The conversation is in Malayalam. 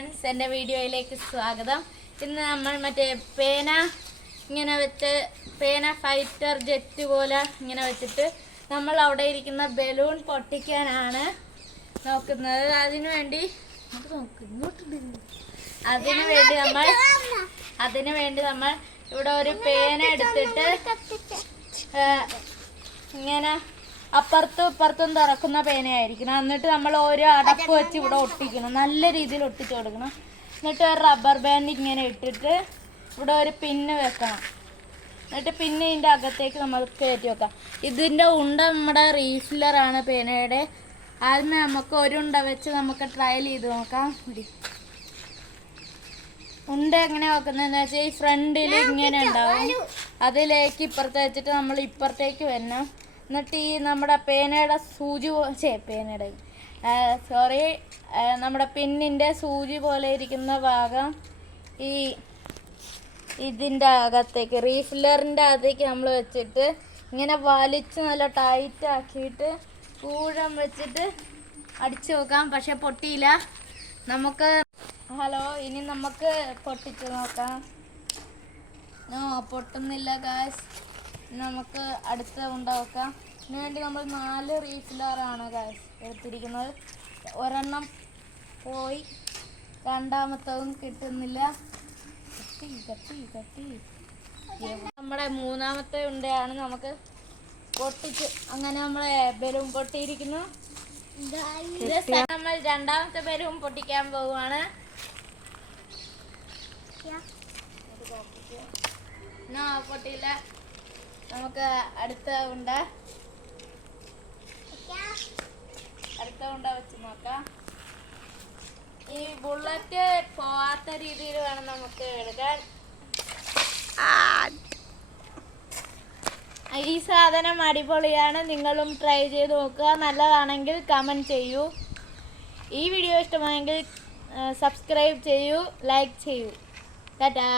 ഫ്രണ്ട്സ്, എൻ്റെ വീഡിയോയിലേക്ക് സ്വാഗതം. ഇന്ന് നമ്മൾ മറ്റേ പേന ഇങ്ങനെ വെച്ച് പേന ഫൈറ്റർ ജെറ്റ് പോലെ ഇങ്ങനെ വെച്ചിട്ട് നമ്മൾ അവിടെ ഇരിക്കുന്ന ബലൂൺ പൊട്ടിക്കാനാണ് നോക്കുന്നത്. അതിനുവേണ്ടി നമ്മൾ ഇവിടെ ഒരു പേന എടുത്തിട്ട് ഇങ്ങനെ അപ്പുറത്തും ഇപ്പുറത്തും തുറക്കുന്ന പേനയായിരിക്കണം. എന്നിട്ട് നമ്മൾ ഓരോ അടപ്പ് വെച്ച് ഇവിടെ ഒട്ടിക്കണം, നല്ല രീതിയിൽ ഒട്ടിച്ചു കൊടുക്കണം. എന്നിട്ട് ഒരു റബ്ബർ ബാൻഡ് ഇങ്ങനെ ഇട്ടിട്ട് ഇവിടെ ഒരു പിന്ന് വെക്കണം. എന്നിട്ട് പിന്നെ ഇതിൻ്റെ അകത്തേക്ക് നമ്മൾ കയറ്റി വെക്കാം. ഇതിൻ്റെ ഉണ്ട നമ്മുടെ റീഫില്ലറാണ് പേനയുടെ. ആദ്യമേ നമുക്ക് ഒരു ഉണ്ട വെച്ച് നമുക്ക് ട്രയൽ ചെയ്ത് നോക്കാം. ഉണ്ട എങ്ങനെ വെക്കുന്നതെന്ന് വെച്ചാൽ ഈ ഫ്രണ്ടിൽ ഇങ്ങനെ ഉണ്ടാവും, അതിലേക്ക് ഇപ്പുറത്ത് വെച്ചിട്ട് നമ്മൾ ഇപ്പുറത്തേക്ക് വരണം. എന്നിട്ട് ഈ നമ്മുടെ പേനയുടെ സൂചി നമ്മുടെ പിന്നിൻ്റെ സൂചി പോലെ ഇരിക്കുന്ന ഭാഗം ഇതിൻ്റെ അകത്തേക്ക് റീഫില്ലറിൻ്റെ അകത്തേക്ക് നമ്മൾ വെച്ചിട്ട് ഇങ്ങനെ വലിച്ച് നല്ല ടൈറ്റ് ആക്കിയിട്ട് ഊഴം വെച്ചിട്ട് അടിച്ചു നോക്കാം. പക്ഷെ പൊട്ടിയില്ല. ഇനി നമുക്ക് പൊട്ടിച്ച് നോക്കാം. പൊട്ടുന്നില്ല ഗായ്സ്. നമുക്ക് അടുത്ത ഉണ്ടാക്കാം. ഇതിനു വേണ്ടി നമ്മൾ 4 റീഫില്ലറാണ് ഗായ്സ് എടുത്തിരിക്കുന്നത്. ഒരെണ്ണം പോയി, രണ്ടാമത്തതും കിട്ടുന്നില്ല. കട്ടി നമ്മുടെ 3ാമത്തെ ഉണ്ടയാണ് നമുക്ക് പൊട്ടിച്ച്. അങ്ങനെ നമ്മളെ ബലൂൺ പൊട്ടിയിരിക്കുന്നു. നമ്മൾ 2ാമത്തെ ബലൂൺ പൊട്ടിക്കാൻ പോവുകയാണ്. പൊട്ടിയില്ല. നമുക്ക് അടുത്ത ഉണ്ട വെച്ച് നോക്കാം. ഈ ബുള്ളറ്റ് പോവാത്ത രീതിയിൽ വേണം നമുക്ക് എടുക്കാൻ. ഈ സാധനം അടിപൊളിയാണ്. നിങ്ങളും ട്രൈ ചെയ്ത് നോക്കുക. നല്ലതാണെങ്കിൽ കമൻറ്റ് ചെയ്യൂ. ഈ വീഡിയോ ഇഷ്ടമായെങ്കിൽ സബ്സ്ക്രൈബ് ചെയ്യൂ, ലൈക്ക് ചെയ്യൂ. ടാറ്റാ.